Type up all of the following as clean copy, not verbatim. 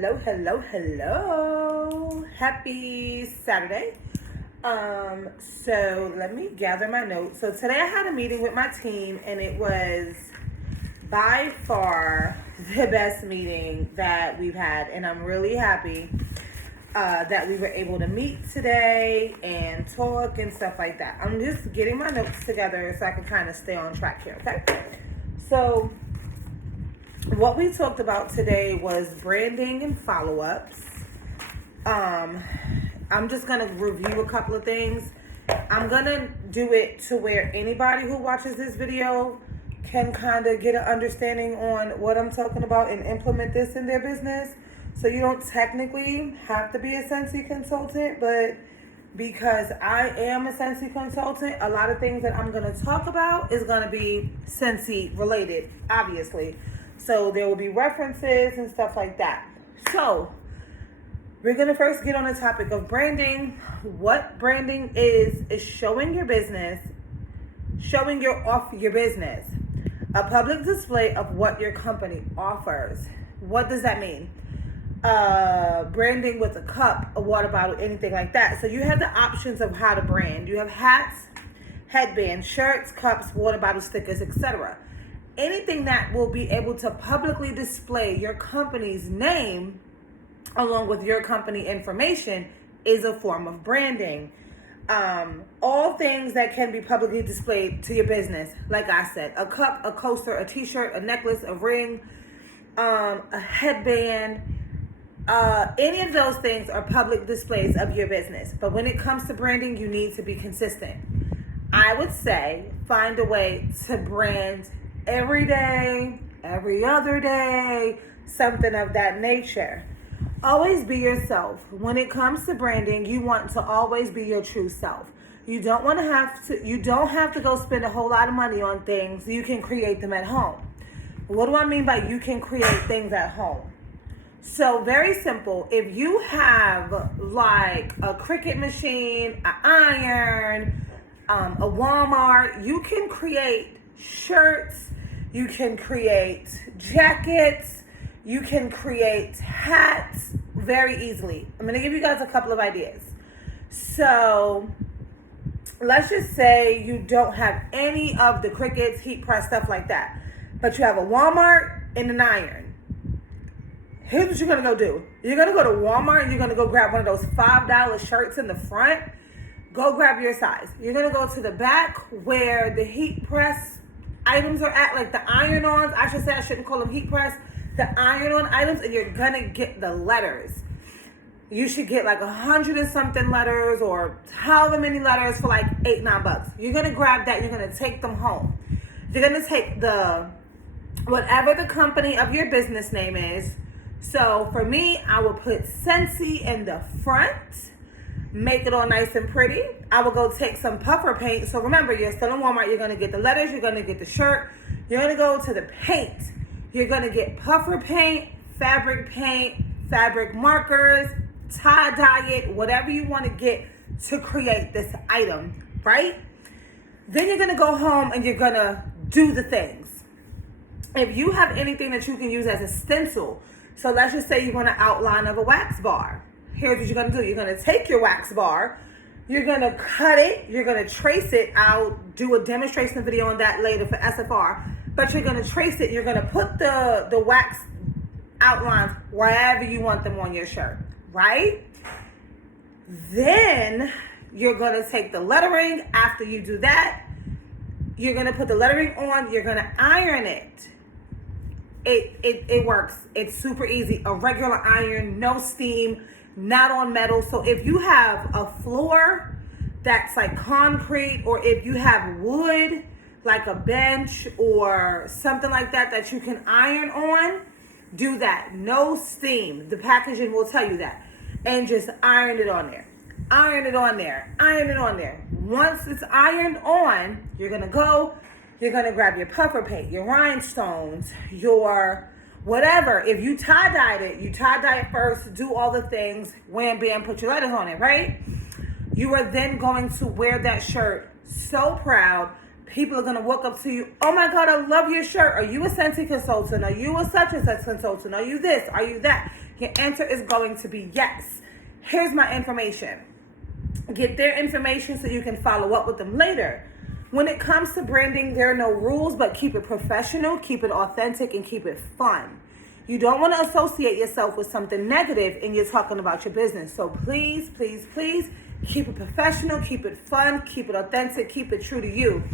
Hello. Happy Saturday. So let me gather my notes. So today I had a meeting with my team, and it was by far the best meeting that we've had, and I'm really happy that we were able to meet today and talk and stuff like that. I'm just getting my notes together so I can kind of stay on track here, okay? So what we talked about today was branding and follow-ups. I'm just going to review a couple of things. I'm going to do it to where anybody who watches this video can kind of get an understanding on what I'm talking about and implement this in their business. So you don't technically have to be a Scentsy consultant, but because I am a Scentsy consultant, a lot of things that I'm going to talk about is going to be Scentsy related, obviously. So there will be references and stuff like that. So we're going to first get on the topic of branding. What branding is showing your business, showing off your business, a public display of what your company offers. What does that mean? Branding with a cup, a water bottle, anything like that. So you have the options of how to brand. You have hats, headbands, shirts, cups, water bottle stickers, etc. Anything that will be able to publicly display your company's name along with your company information is a form of branding. All things that can be publicly displayed to your business, like I said, a cup, a coaster, a t-shirt, a necklace, a ring, a headband, any of those things are public displays of your business. But when it comes to branding, you need to be consistent. I would say find a way to brand every day, every other day, something of that nature. Always be yourself. When it comes to branding, you want to always be your true self. You don't have to go spend a whole lot of money on things. You can create them at home. What do I mean by you can create things at home? So very simple. If you have like a Cricut machine, an iron, a Walmart, you can create shirts, you can create jackets, you can create hats very easily. I'm going to give you guys a couple of ideas. So let's just say you don't have any of the Cricuts, heat press, stuff like that, but you have a Walmart and an iron. Here's what you're going to go do. You're going to go to Walmart and you're going to go grab one of those $5 shirts in the front. Go grab your size. You're going to go to the back where the heat press items are at, like the iron-ons. I shouldn't call them heat press. The iron-on items, and you're going to get the letters. You should get like 100 and something letters or however many letters for like $8-9. You're going to grab that. You're going to take them home. You're going to take whatever the company of your business name is. So for me, I will put Scentsy in the front, make it all nice and pretty. I will go take some puffer paint. So remember, you're still in Walmart. You're going to get the letters. You're going to get the shirt. You're going to go to the paint. You're going to get puffer paint, fabric markers, tie-dye it, whatever you want to get to create this item, right? Then you're going to go home and you're going to do the things. If you have anything that you can use as a stencil, so let's just say you want an outline of a wax bar. Here's what you're going to do. You're going to take your wax bar. You're going to cut it. You're going to trace it. I'll do a demonstration video on that later for SFR. But you're going to trace it. You're going to put the wax outlines wherever you want them on your shirt, right? Then you're going to take the lettering. After you do that, you're going to put the lettering on. You're going to iron it. It works. It's super easy. A regular iron, no steam, not on metal. So if you have a floor that's like concrete, or if you have wood, like a bench or something like that you can iron on, do that. No steam. The packaging will tell you that. And just iron it on there. Iron it on there. Iron it on there. Once it's ironed on, you're going to grab your puffer paint, your rhinestones, your whatever. If you tie-dyed it, you tie-dye it first, do all the things, wham, bam, put your letters on it, right? You are then going to wear that shirt so proud, people are going to walk up to you. Oh my God, I love your shirt. Are you a Scentsy consultant? Are you a such and such consultant? Are you this? Are you that? Your answer is going to be yes. Here's my information. Get their information so you can follow up with them later. When it comes to branding, there are no rules, but keep it professional, keep it authentic, and keep it fun. You don't want to associate yourself with something negative and you're talking about your business. So please, please, please keep it professional, keep it fun, keep it authentic, keep it true to you.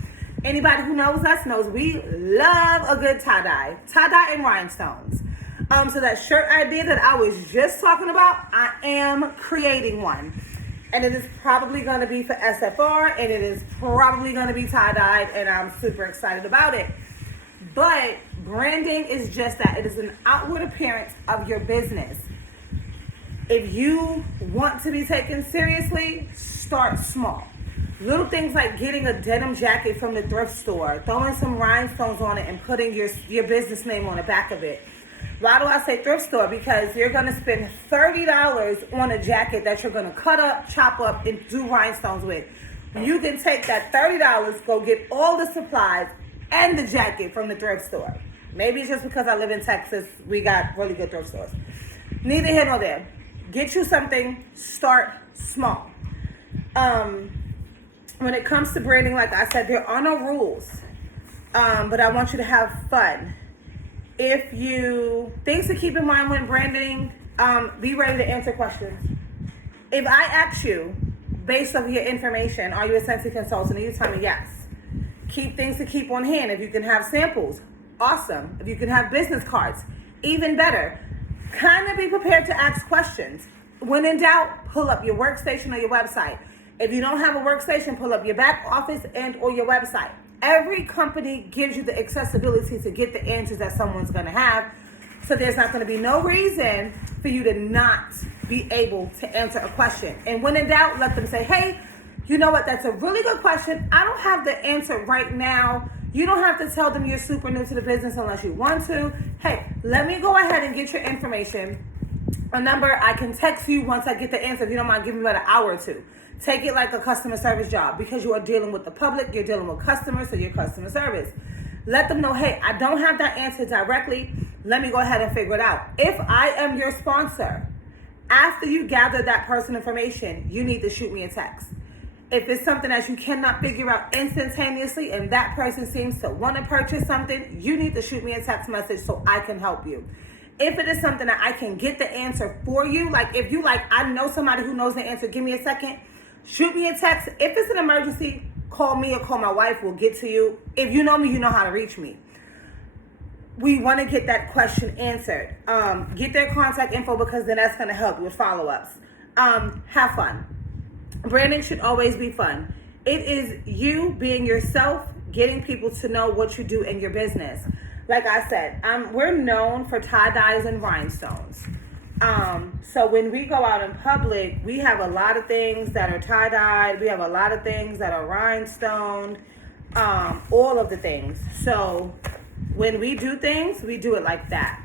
Anybody who knows us knows we love a good tie-dye. Tie-dye and rhinestones. So that shirt idea that I was just talking about, I am creating one. And it is probably going to be for SFR, and it is probably going to be tie-dyed, and I'm super excited about it. But branding is just that. It is an outward appearance of your business. If you want to be taken seriously, start small. Little things like getting a denim jacket from the thrift store, throwing some rhinestones on it, and putting your business name on the back of it. Why do I say thrift store? Because you're going to spend $30 on a jacket that you're going to cut up, chop up, and do rhinestones with. You can take that $30, go get all the supplies and the jacket from the thrift store. Maybe it's just because I live in Texas, we got really good thrift stores. Neither here nor there. Get you something, start small. When it comes to branding, like I said, there are no rules, but I want you to have fun. Things to keep in mind when branding, be ready to answer questions. If I ask you, based on your information, are you a Scentsy consultant? And you tell me yes. Keep things to keep on hand. If you can have samples, awesome. If you can have business cards, even better. Kind of be prepared to ask questions. When in doubt, pull up your workstation or your website. If you don't have a workstation, pull up your back office and or your website. Every company gives you the accessibility to get the answers that someone's going to have. So there's not going to be no reason for you to not be able to answer a question. And when in doubt, let them say, hey, you know what? That's a really good question. I don't have the answer right now. You don't have to tell them you're super new to the business unless you want to. Hey, let me go ahead and get your information. A number I can text you once I get the answer. If you don't mind, give me about an hour or two. Take it like a customer service job because you are dealing with the public. You're dealing with customers, so you're customer service. Let them know, hey, I don't have that answer directly. Let me go ahead and figure it out. If I am your sponsor, after you gather that person information, you need to shoot me a text. If it's something that you cannot figure out instantaneously and that person seems to want to purchase something, you need to shoot me a text message so I can help you. If it is something that I can get the answer for you, like if you I know somebody who knows the answer, give me a second, shoot me a text. If it's an emergency, call me or call my wife. We'll get to you. If you know me, you know how to reach me. We want to get that question answered. Get their contact info because then that's going to help with follow-ups. Have fun. Branding should always be fun. It is you being yourself, getting people to know what you do in your business. Like I said, we're known for tie-dyes and rhinestones. So when we go out in public, we have a lot of things that are tie-dyed. We have a lot of things that are rhinestoned, all of the things. So when we do things, we do it like that.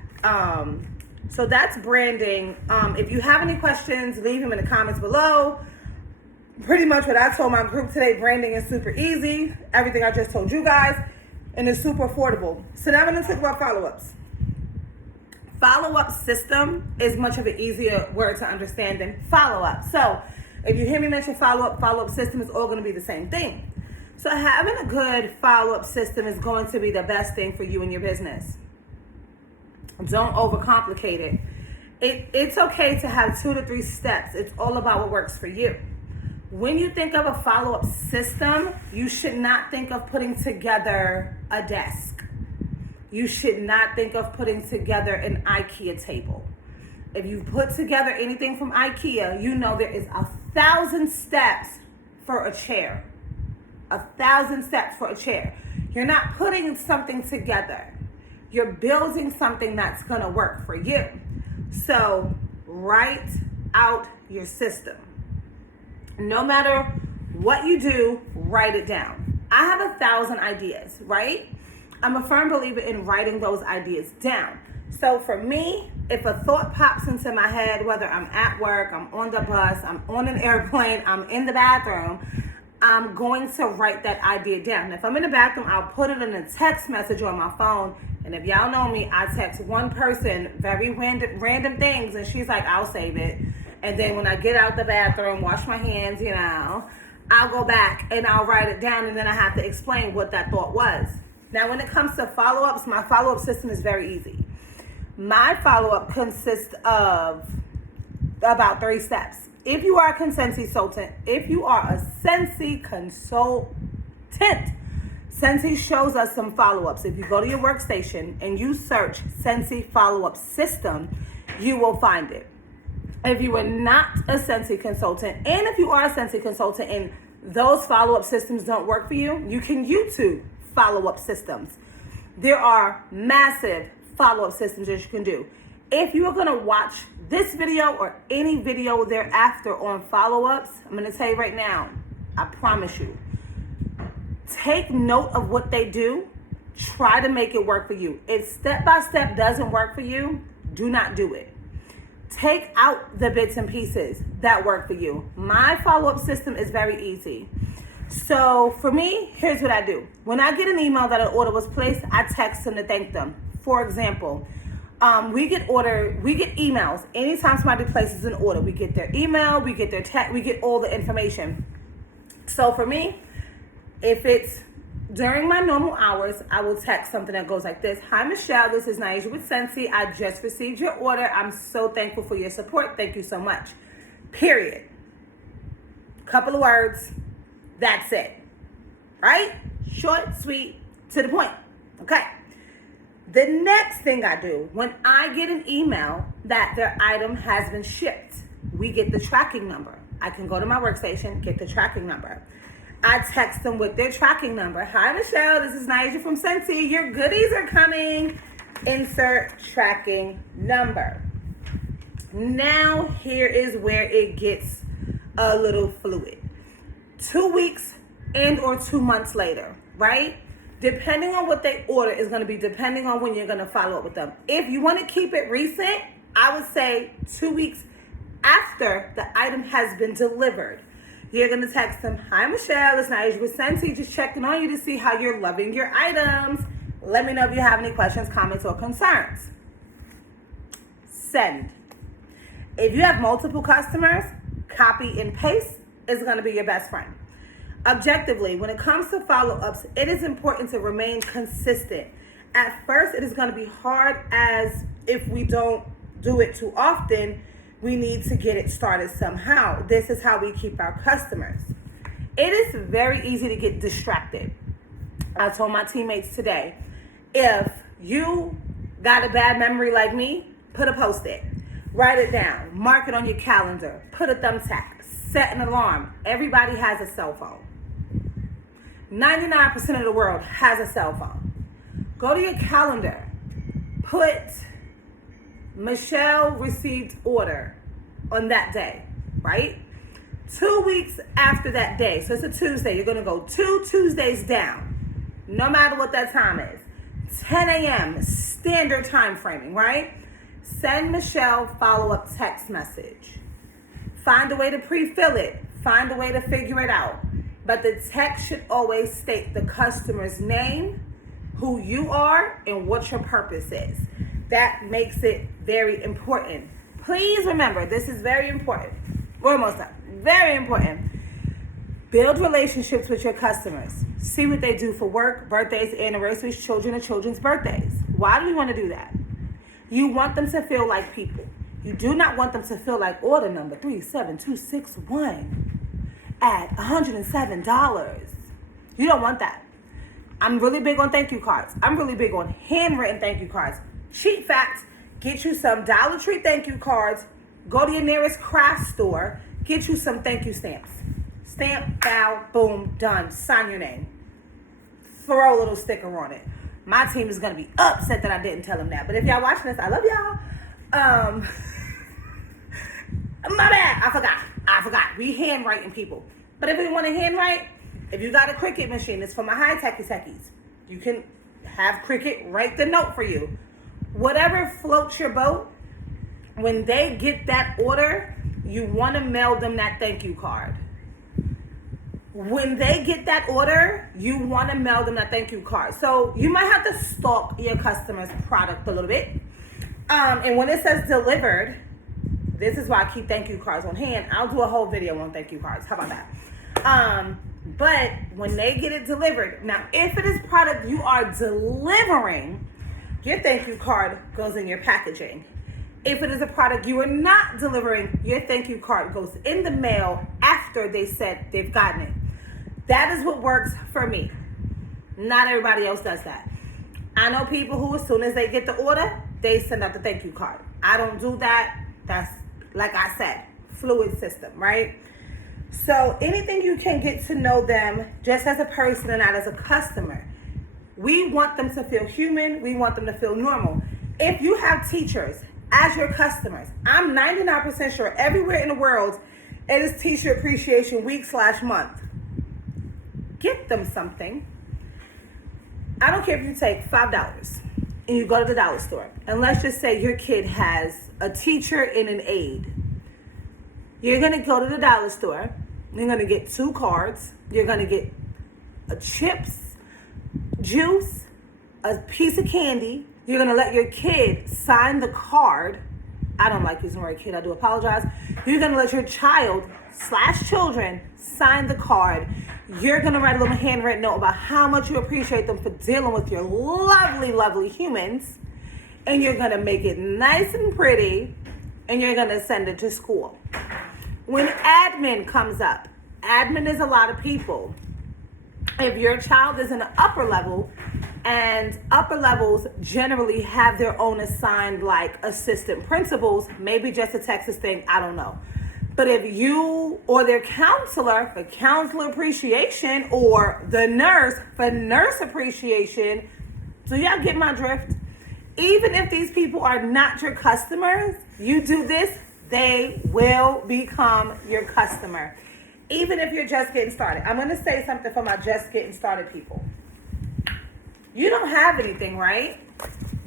So that's branding. If you have any questions, leave them in the comments below. Pretty much what I told my group today, branding is super easy. Everything I just told you guys, and it's super affordable. So now I'm going to talk about follow-ups. Follow-up system is much of an easier word to understand than follow-up. So if you hear me mention follow-up system is all going to be the same thing. So having a good follow-up system is going to be the best thing for you and your business. Don't overcomplicate it. It's okay to have 2 to 3 steps. It's all about what works for you. When you think of a follow-up system, you should not think of putting together a desk. You should not think of putting together an IKEA table. If you put together anything from IKEA, you know there is 1,000 steps for a chair. 1,000 steps for a chair. You're not putting something together. You're building something that's going to work for you. So write out your system. No matter what you do, write it down. I have 1,000 ideas, right? I'm a firm believer in writing those ideas down. So for me, if a thought pops into my head, whether I'm at work, I'm on the bus, I'm on an airplane, I'm in the bathroom, I'm going to write that idea down. If I'm in the bathroom, I'll put it in a text message on my phone. And if y'all know me, I text one person very random things, and she's like, I'll save it. And then when I get out the bathroom, wash my hands, I'll go back and I'll write it down, and then I have to explain what that thought was. Now, when it comes to follow-ups, my follow-up system is very easy. My follow-up consists of about 3 steps. If you are a Scentsy consultant, Scentsy shows us some follow-ups. If you go to your workstation and you search Scentsy follow-up system, you will find it. If you are not a Scentsy consultant, and if you are a Scentsy consultant and those follow-up systems don't work for you, you can YouTube follow-up systems. There are massive follow-up systems that you can do. If you are going to watch this video or any video thereafter on follow-ups, I'm going to tell you right now, I promise you, take note of what they do. Try to make it work for you. If step-by-step doesn't work for you, do not do it. Take out the bits and pieces that work for you. My follow-up system is very easy. So for me, here's what I do. When I get an email that an order was placed, I text them to thank them. For example, we get emails anytime somebody places an order. We get their email, we get their text, we get all the information. So for me, if it's during my normal hours, I will text something that goes like this. Hi, Michelle. This is Naija with Scentsy. I just received your order. I'm so thankful for your support. Thank you so much. Period. Couple of words. That's it. Right? Short, sweet, to the point. Okay. The next thing I do, when I get an email that their item has been shipped, we get the tracking number. I can go to my workstation, get the tracking number. I text them with their tracking number. Hi, Michelle. This is Naija from Scentsy. Your goodies are coming. Insert tracking number. Now, here is where it gets a little fluid. 2 weeks and or 2 months later, right? Depending on what they order is going to be depending on when you're going to follow up with them. If you want to keep it recent, I would say 2 weeks after the item has been delivered. You're going to text them, hi, Michelle, it's Naija with Scentsy. Just checking on you to see how you're loving your items. Let me know if you have any questions, comments, or concerns. Send. If you have multiple customers, copy and paste is going to be your best friend. Objectively, when it comes to follow-ups, it is important to remain consistent. At first, it is going to be hard, as if we don't do it too often, we need to get it started somehow. This is how we keep our customers. It is very easy to get distracted. I told my teammates today, if you got a bad memory like me, put a Post-it. Write it down. Mark it on your calendar. Put a thumbtack. Set an alarm. Everybody has a cell phone. 99% of the world has a cell phone. Go to your calendar. Put Michelle received order on that day, right? 2 weeks after that day, so it's a Tuesday, you're going to go 2 Tuesdays down, no matter what that time is. 10 a.m., standard time framing, right? Send Michelle follow-up text message. Find a way to pre-fill it. Find a way to figure it out. But the text should always state the customer's name, who you are, and what your purpose is. That makes it very important. Please remember, this is very important. We're almost done. Very important. Build relationships with your customers. See what they do for work, birthdays, anniversaries, children, and children's birthdays. Why do you want to do that? You want them to feel like people. You do not want them to feel like order number 37261 at $107. You don't want that. I'm really big on thank you cards. I'm really big on handwritten thank you cards. Cheap facts, get you some Dollar Tree thank you cards. Go to your nearest craft store. Get you some thank you stamps. Stamp, bow, boom, done. Sign your name. Throw a little sticker on it. My team is going to be upset that I didn't tell them that. But if y'all watching this, I love y'all. My bad. I forgot. We handwriting people. But if you want to handwrite, if you got a Cricut machine, it's for my high techies. You can have Cricut write the note for you. Whatever floats your boat, when they get that order, you want to mail them that thank you card. when they get that order, you want to mail them that thank you card. So you might have to stalk your customer's product a little bit. And when it says delivered, this is why I keep thank you cards on hand. I'll do a whole video on thank you cards. How about that? But when they get it delivered, now if it is product you are delivering, your thank you card goes in your packaging. If it is a product you are not delivering, your thank you card goes in the mail after they said they've gotten it. That is what works for me. Not everybody else does that. I know people who, as soon as they get the order, they send out the thank you card. I don't do that. That's, like I said, fluid system, right? So anything you can get to know them just as a person and not as a customer. We want them to feel human. We want them to feel normal. If you have teachers as your customers, I'm 99% sure everywhere in the world it is Teacher Appreciation Week/month. Get them something. I don't care if you take $5 and you go to the dollar store, and let's just say your kid has a teacher and an aide. You're going to go to the dollar store. You're going to get 2 cards. You're going to get a chips, juice, a piece of candy. You're going to let your kid sign the card. I don't like using the word kid. I do apologize. You're going to let your child/children sign the card. You're going to write a little handwritten note about how much you appreciate them for dealing with your lovely, lovely humans. And you're going to make it nice and pretty. And you're going to send it to school. When admin comes up, admin is a lot of people. If your child is in the upper level, and upper levels generally have their own assigned like assistant principals, maybe just a Texas thing, I don't know. But if you or their counselor for counselor appreciation or the nurse for nurse appreciation, do y'all get my drift? Even if these people are not your customers, you do this, they will become your customer. Even if you're just getting started. I'm going to say something for my just getting started people. You don't have anything, right?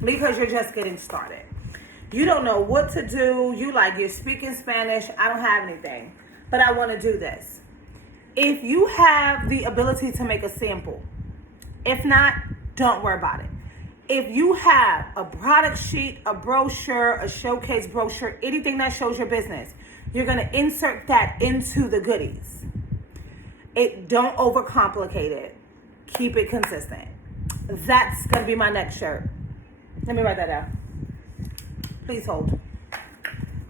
Because you're just getting started. You don't know what to do. You're speaking Spanish. I don't have anything, but I want to do this. If you have the ability to make a sample, if not, don't worry about it. If you have a product sheet, a brochure, a showcase brochure, anything that shows your business, you're going to insert that into the goodies. Don't overcomplicate it. Keep it consistent. That's going to be my next shirt. Let me write that down. Please hold.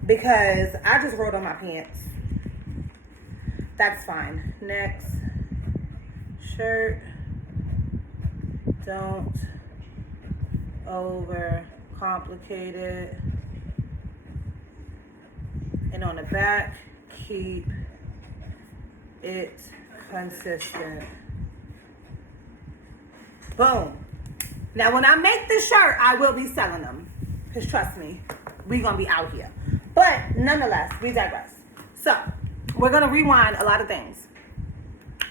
Because I just wrote on my pants. That's fine. Next shirt. Don't overcomplicate it. And on the back, keep it consistent. Boom. Now, when I make this shirt, I will be selling them. Because trust me, we're going to be out here. But nonetheless, we digress. So, we're going to rewind a lot of things.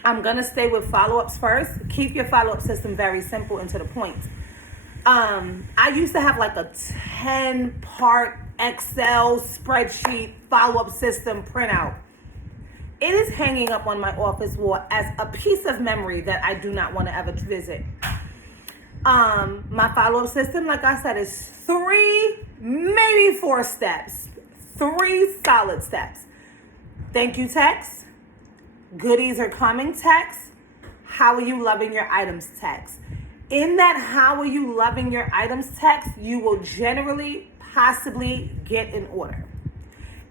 I'm going to stay with follow-ups first. Keep your follow-up system very simple and to the point. I used to have like a 10-part Excel spreadsheet follow-up system printout. It is hanging up on my office wall as a piece of memory that I do not want to ever visit. My follow-up system, like I said, is 3, maybe 4 steps. 3 solid steps. Thank you text. Goodies are coming text. How are you loving your items text? In that how are you loving your items text, you will generally possibly get an order.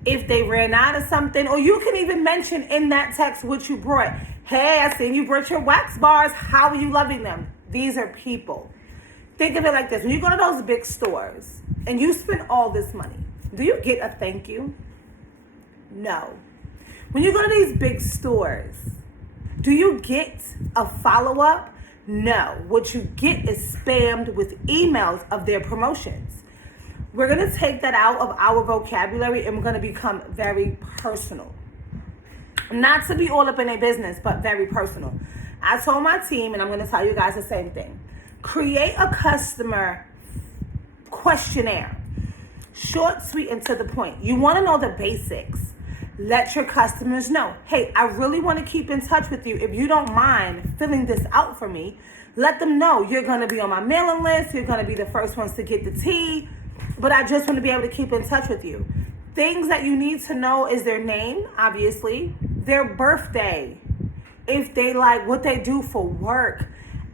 If they ran out of something, or you can even mention in that text what you brought. Hey, I seen you brought your wax bars. How are you loving them? These are people. Think of it like this. When you go to those big stores and you spend all this money, do you get a thank you? No. When you go to these big stores, do you get a follow-up? No. What you get is spammed with emails of their promotions. We're going to take that out of our vocabulary and we're going to become very personal. Not to be all up in their business, but very personal. I told my team, and I'm going to tell you guys the same thing. Create a customer questionnaire. Short, sweet, and to the point. You want to know the basics. Let your customers know, hey, I really want to keep in touch with you. If you don't mind filling this out for me, let them know you're going to be on my mailing list. You're going to be the first ones to get the tea. But I just want to be able to keep in touch with you. Things that you need to know is their name, obviously, their birthday, if they like what they do for work.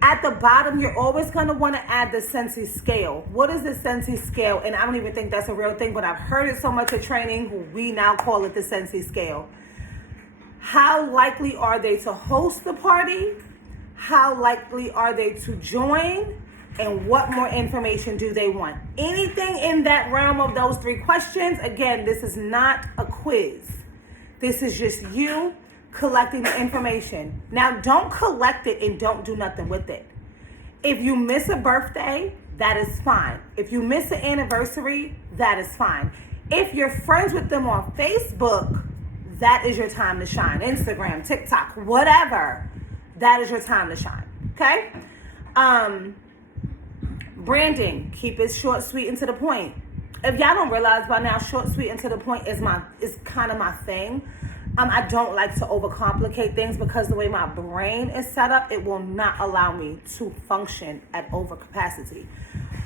At the bottom, you're always going to want to add the Sensi scale. What is the Sensi scale? And I don't even think that's a real thing, but I've heard it so much at training, we now call it the Sensi scale. How likely are they to host the party? How likely are they to join? And what more information do they want? Anything in that realm of those 3 questions, again, this is not a quiz. This is just you collecting the information. Now, don't collect it and don't do nothing with it. If you miss a birthday, that is fine. If you miss an anniversary, that is fine. If you're friends with them on Facebook, that is your time to shine. Instagram, TikTok, whatever, that is your time to shine. Okay? Branding, keep it short, sweet, and to the point. If y'all don't realize by now, short, sweet, and to the point is kind of my thing. I don't like to overcomplicate things because the way my brain is set up, it will not allow me to function at overcapacity.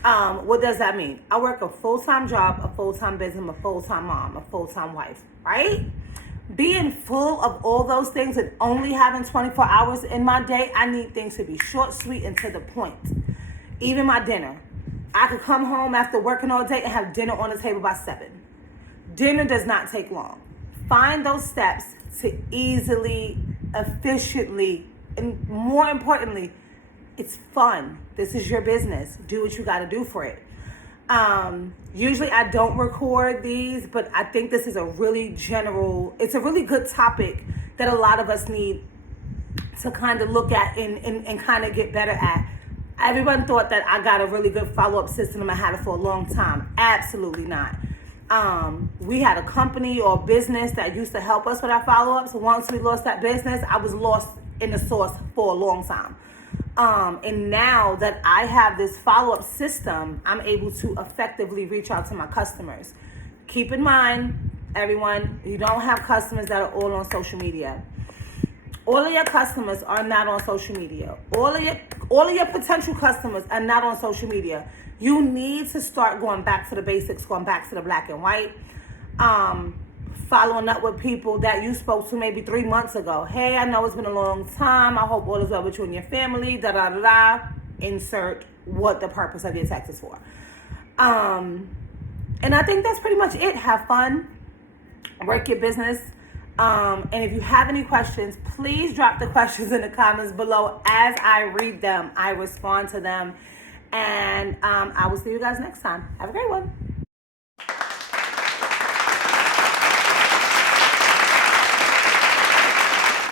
What does that mean? I work a full-time job, a full-time business, a full-time mom, a full-time wife, right? Being full of all those things and only having 24 hours in my day, I need things to be short, sweet, and to the point. Even my dinner. I could come home after working all day and have dinner on the table by 7. Dinner does not take long. Find those steps to easily, efficiently, and more importantly, it's fun. This is your business. Do what you got to do for it. Usually I don't record these, but I think this is a really it's a really good topic that a lot of us need to kind of look at and kind of get better at. Everyone thought that I got a really good follow-up system and I had it for a long time. Absolutely not. We had a company or business that used to help us with our follow-ups. Once we lost that business, I was lost in the source for a long time. And now that I have this follow-up system, I'm able to effectively reach out to my customers. Keep in mind, everyone, you don't have customers that are all on social media. All of your customers are not on social media. All of your potential customers are not on social media. You need to start going back to the basics, going back to the black and white. Following up with people that you spoke to maybe 3 months ago. Hey, I know it's been a long time. I hope all is well with you and your family. Insert what the purpose of your text is for. And I think that's pretty much it. Have fun. Work your business. And if you have any questions, please drop the questions in the comments below. As I read them, I respond to them. And I will see you guys next time. Have a great one.